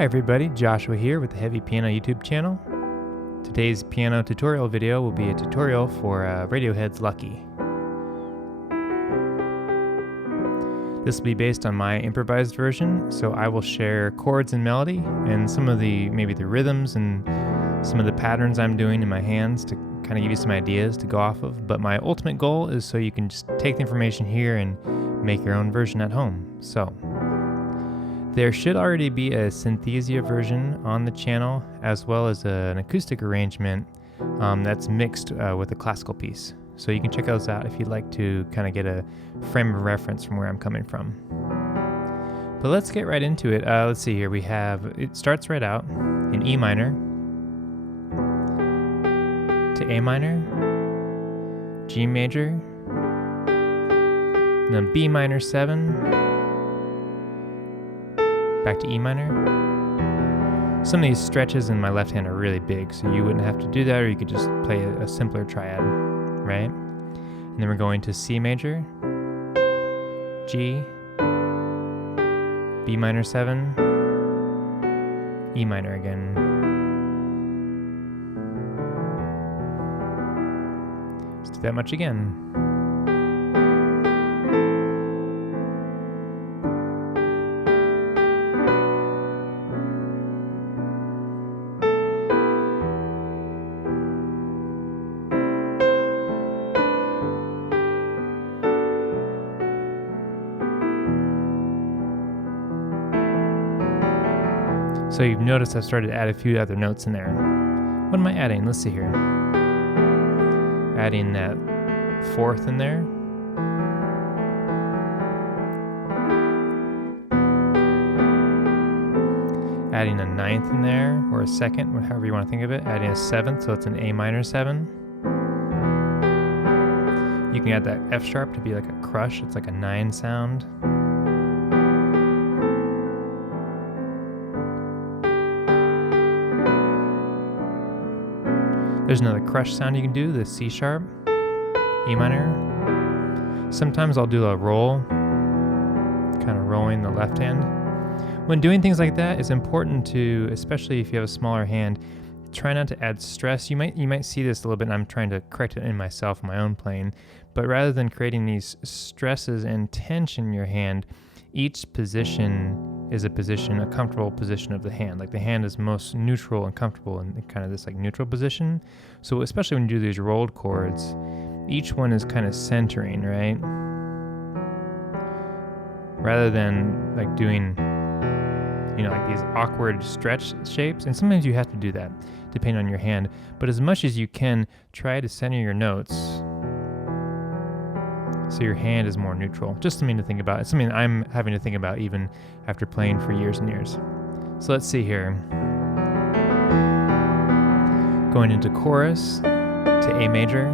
Hi everybody, Joshua here with the Heavy Piano YouTube channel. Today's piano tutorial video will be a tutorial for Radiohead's Lucky. This will be based on my improvised version, so I will share chords and melody and some of maybe the rhythms and some of the patterns I'm doing in my hands to kind of give you some ideas to go off of. But my ultimate goal is so you can just take the information here and make your own version at home. So there should already be a synthesia version on the channel, as well as an acoustic arrangement that's mixed with a classical piece. So you can check those out if you'd like to kind of get a frame of reference from where I'm coming from. But let's get right into it. Let's see here. It starts right out in E minor to A minor, G major, then B minor 7, back to E minor. Some of these stretches in my left hand are really big, so you wouldn't have to do that, or you could just play a simpler triad, right? And then we're going to C major, G, B minor 7, E minor again. Let's do that much again. So you've noticed I've started to add a few other notes in there. What am I adding? Let's see here. Adding that fourth in there. Adding a ninth in there, or a second, however you want to think of it. Adding a seventh, so it's an A minor 7. You can add that F sharp to be like a crush. It's like a 9 sound. There's another crush sound you can do, the C sharp, E minor. Sometimes I'll do a roll, kind of rolling the left hand. When doing things like that, it's important to, especially if you have a smaller hand, try not to add stress. You might see this a little bit, and I'm trying to correct it in myself, in my own playing. But rather than creating these stresses and tension in your hand, each position is a comfortable position of the hand. Like the hand is most neutral and comfortable in kind of this like neutral position. So especially when you do these rolled chords, each one is kind of centering, right? Rather than like doing, like these awkward stretch shapes. And sometimes you have to do that depending on your hand. But as much as you can, try to center your notes so your hand is more neutral. Just something to think about. It's something I'm having to think about even after playing for years and years. So let's see here. Going into chorus to A major,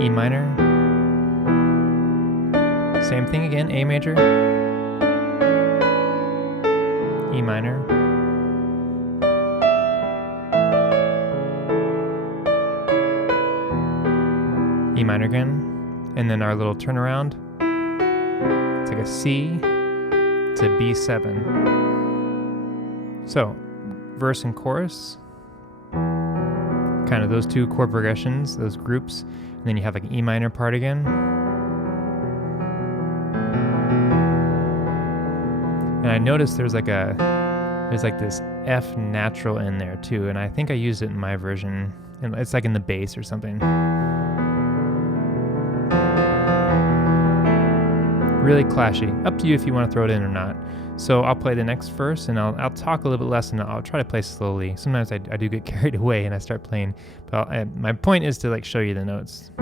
E minor. Same thing again, A major, E minor, E minor again, and then our little turnaround, it's like a C to B7. So, verse and chorus, kind of those two chord progressions, those groups, and then you have like an E minor part again. And I noticed there's like this F natural in there too, and I think I used it in my version, and it's like in the bass or something. Really clashy. Up to you if you want to throw it in or not. So I'll play the next verse, and I'll talk a little bit less, and I'll try to play slowly. Sometimes I do get carried away and I start playing, but my point is to like show you the notes.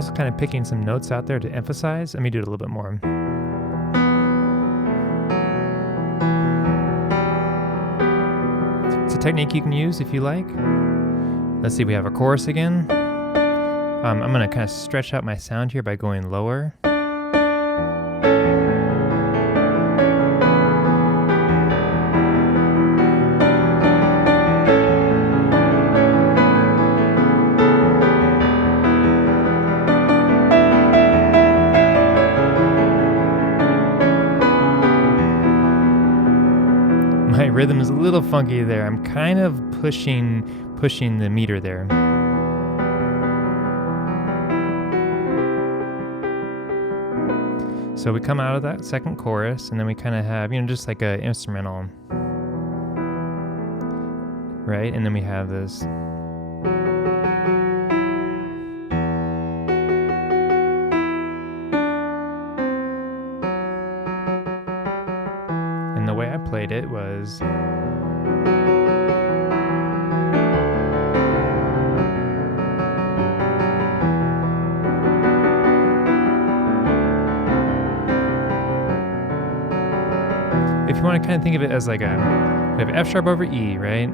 also kind of picking some notes out there to emphasize. Let me do it a little bit more. It's a technique you can use if you like. Let's see, we have a chorus again. I'm going to kind of stretch out my sound here by going lower. My rhythm is a little funky there. I'm kind of pushing the meter there. So we come out of that second chorus, and then we kind of have, just like a instrumental, right? And then we have this. And the way I played it was. If you want to kind of think of it as like we have F sharp over E, right?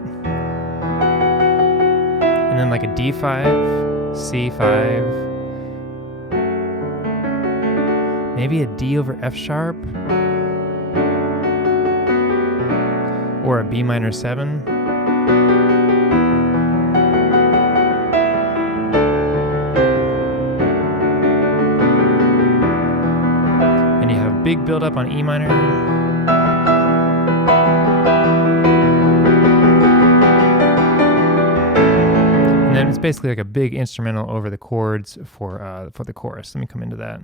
And then like a D5, C5, maybe a D over F sharp, or a B minor 7. And you have big build up on E minor. And then it's basically like a big instrumental over the chords for the chorus. Let me come into that.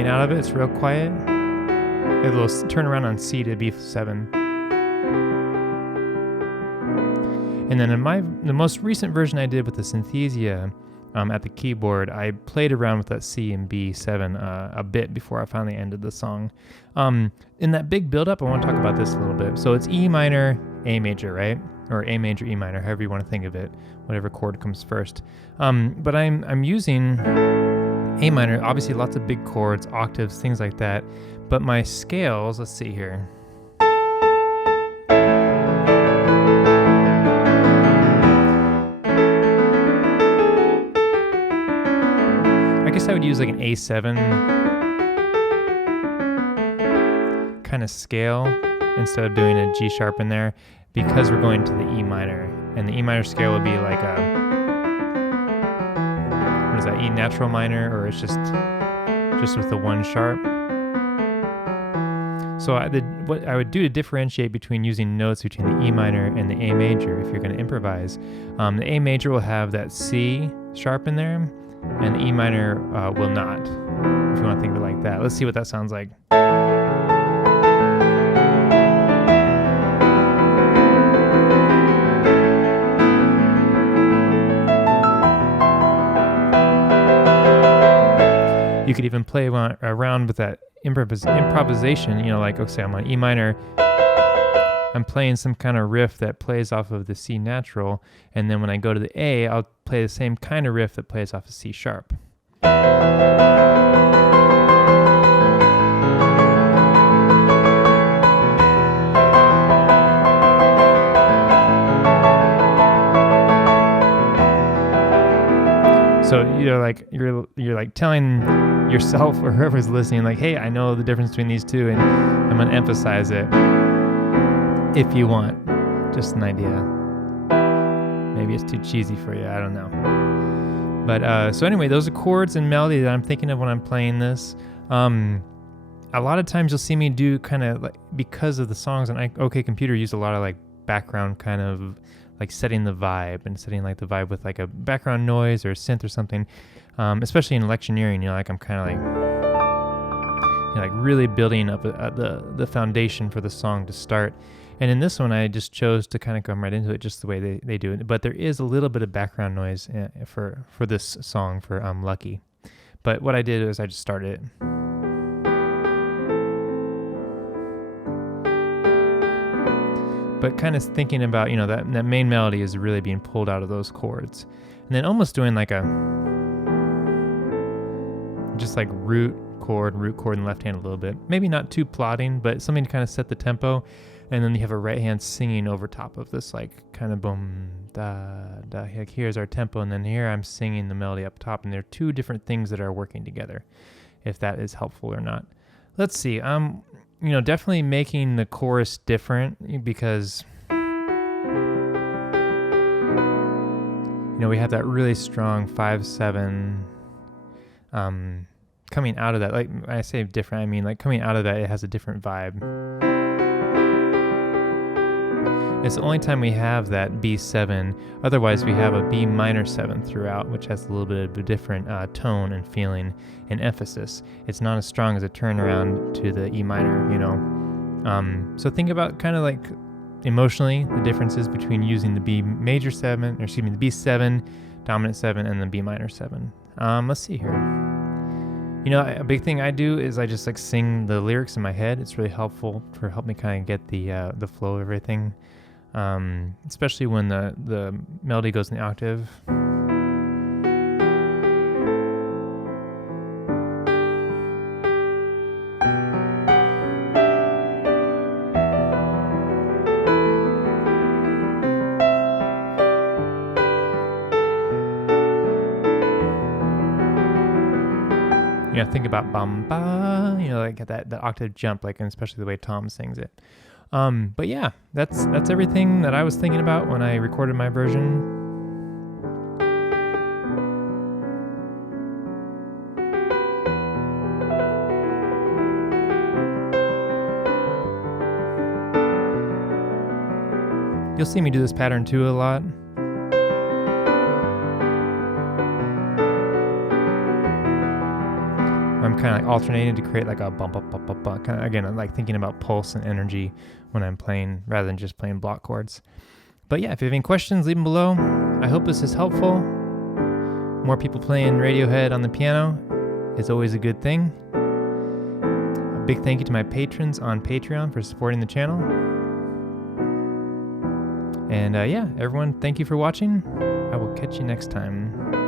Out of it, it's real quiet. It will turn around on C to B7. And then in the most recent version I did with the Synthesia at the keyboard, I played around with that C and B7 a bit before I finally ended the song. In that big build-up, I want to talk about this a little bit. So it's E minor, A major, right? Or A major, E minor, however you want to think of it, whatever chord comes first. But I'm using A minor, obviously lots of big chords, octaves, things like that. But my scales, let's see here. I guess I would use like an A7 kind of scale instead of doing a G sharp in there, because we're going to the E minor. And the E minor scale would be like is that E natural minor, or it's just with the one sharp. So what I would do to differentiate between using notes between the E minor and the A major, if you're going to improvise, the A major will have that C sharp in there, and the E minor will not, if you want to think of it like that. Let's see what that sounds like. You could even play around with that improvisation, like, okay, I'm on E minor, I'm playing some kind of riff that plays off of the C natural, and then when I go to the A, I'll play the same kind of riff that plays off of C sharp. So you're like telling yourself or whoever's listening, like, hey, I know the difference between these two, and I'm gonna emphasize it. If you want, just an idea. Maybe it's too cheesy for you. I don't know. But so anyway, those are chords and melody that I'm thinking of when I'm playing this. A lot of times you'll see me do kind of like, because of the songs on OK Computer, use a lot of like background kind of like setting the vibe and setting like the vibe with like a background noise or a synth or something. Especially in electioneering, like I'm kind of like really building up the foundation for the song to start. And in this one, I just chose to kind of come right into it just the way they do it. But there is a little bit of background noise for this song for Lucky. But what I did is I just started it. But kind of thinking about, that main melody is really being pulled out of those chords. And then almost doing like just like root chord in the left hand a little bit. Maybe not too plodding, but something to kind of set the tempo. And then you have a right hand singing over top of this, like kind of boom, da, da. Like here's our tempo, and then here I'm singing the melody up top. And they're two different things that are working together, if that is helpful or not. Let's see. Definitely making the chorus different because, we have that really strong 5/7. Coming out of that, like when I say different, I mean like coming out of that, it has a different vibe. It's the only time we have that B7. Otherwise, we have a B minor 7 throughout, which has a little bit of a different tone and feeling and emphasis. It's not as strong as a turnaround to the E minor, So think about kind of like emotionally the differences between using the B major 7, or excuse me, the B7, dominant 7, and the B minor 7. Let's see here. A big thing I do is I just like sing the lyrics in my head. It's really helpful to help me kind of get the flow of everything. Especially when the melody goes in the octave. Think about bum ba, like that octave jump, like, and especially the way Tom sings it. But yeah, that's everything that I was thinking about when I recorded my version. You'll see me do this pattern too a lot. I'm kind of like alternating to create like a bump, kind of, again, I'm like thinking about pulse and energy when I'm playing rather than just playing block chords. But yeah, if you have any questions, leave them below. I hope this is helpful. More people playing Radiohead on the piano is always a good thing. A big thank you to my patrons on Patreon for supporting the channel. And yeah, everyone, thank you for watching. I will catch you next time.